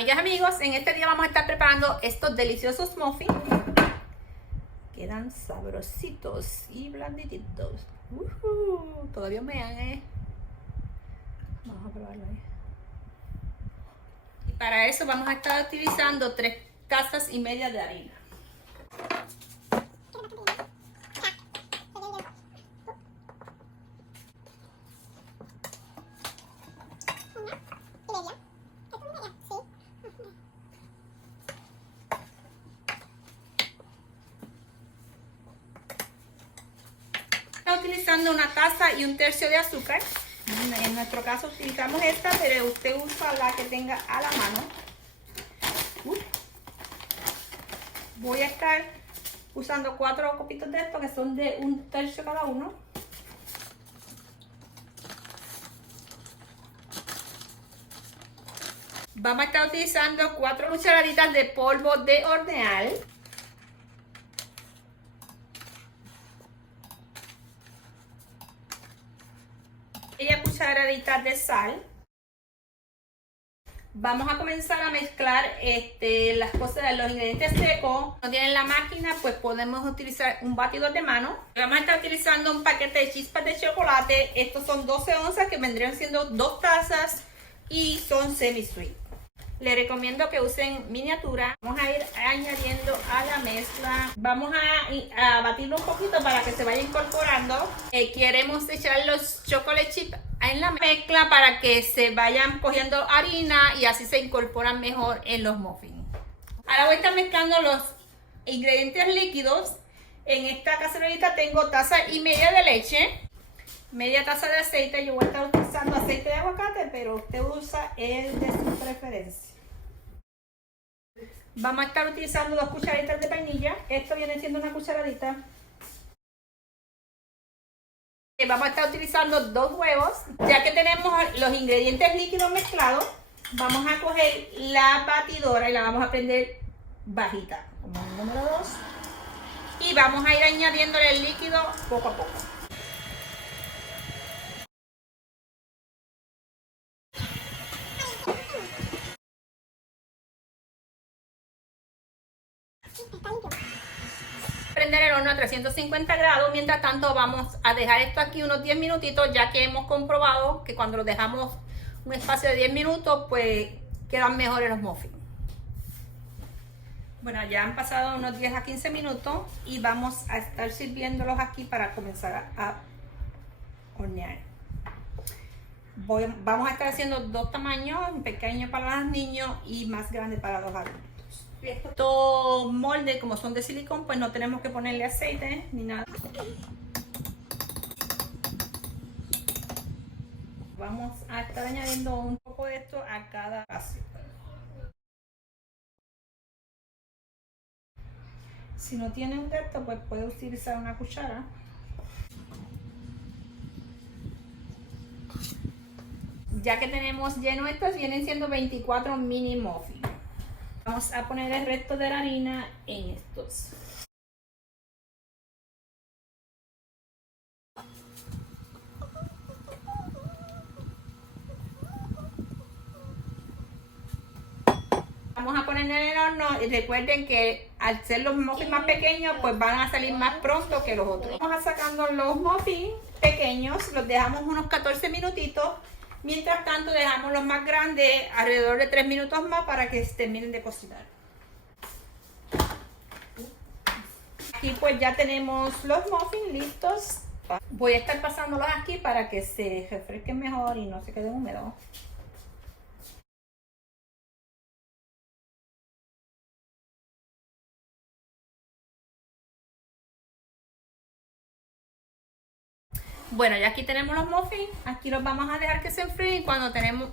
amigas y amigos, en este día vamos a estar preparando estos deliciosos muffins. Quedan sabrositos y blandititos. Todavía me dan, Vamos a probarlo ahí. Y para eso vamos a estar utilizando 3 tazas y media de harina. Utilizando una taza y 1/3 de azúcar. En nuestro caso utilizamos esta, pero usted usa la que tenga a la mano. Voy a estar usando 4 copitos de esto, que son de 1/3 cada uno. Vamos a estar utilizando 4 cucharaditas de polvo de hornear. Media cucharadita de sal. Vamos a comenzar a mezclar las cosas, los ingredientes secos. Si no tienen la máquina, pues podemos utilizar un batidor de mano. Vamos a estar utilizando un paquete de chispas de chocolate. Estos son 12 onzas, que vendrían siendo 2 tazas y son semi-sweet. Les recomiendo que usen miniatura. Vamos a ir añadiendo a la mezcla. Vamos a batirlo un poquito para que se vaya incorporando. Queremos echar los chocolate chips en la mezcla para que se vayan cogiendo harina y así se incorporan mejor en los muffins. Ahora voy a estar mezclando los ingredientes líquidos. En esta cacerolita tengo 1,5 tazas de leche, media taza de aceite. Yo voy a estar utilizando aceite de aguacate, pero usted usa el de su preferencia. Vamos a estar utilizando 2 cucharaditas de vainilla. Esto viene siendo una cucharadita. Vamos a estar utilizando 2 huevos. Ya que tenemos los ingredientes líquidos mezclados, vamos a coger la batidora y la vamos a prender bajita, como el número 2. Y vamos a ir añadiéndole el líquido poco a poco. Prender el horno a 350 grados. Mientras tanto vamos a dejar esto aquí unos 10 minutitos, ya que hemos comprobado que cuando lo dejamos un espacio de 10 minutos pues quedan mejores los muffins. Bueno, ya han pasado unos 10 a 15 minutos y vamos a estar sirviéndolos aquí para comenzar a hornear. Vamos a estar haciendo 2 tamaños, pequeño para los niños y más grande para los adultos. Estos moldes, como son de silicón, pues no tenemos que ponerle aceite ni nada. Vamos a estar añadiendo un poco de esto a cada espacio. Si no tiene un dedo, pues puede utilizar una cuchara. Ya que tenemos lleno estos, vienen siendo 24 mini muffins. Vamos a poner el resto de la harina en estos. Vamos a poner en el horno y recuerden que al ser los muffins más pequeños, pues van a salir más pronto que los otros. Vamos a sacando los muffins pequeños, los dejamos unos 14 minutitos. Mientras tanto dejamos los más grandes alrededor de 3 minutos más para que terminen de cocinar. Aquí pues ya tenemos los muffins listos. Voy a estar pasándolos aquí para que se refresquen mejor y no se queden húmedos. Bueno, ya aquí tenemos los muffins. Aquí los vamos a dejar que se enfríen y cuando terminen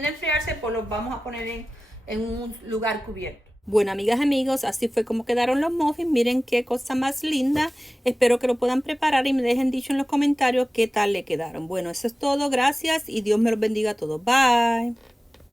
de enfriarse, pues los vamos a poner en un lugar cubierto. Bueno, amigas y amigos, así fue como quedaron los muffins. Miren qué cosa más linda. Espero que lo puedan preparar y me dejen dicho en los comentarios qué tal le quedaron. Bueno, eso es todo. Gracias y Dios me los bendiga a todos. Bye.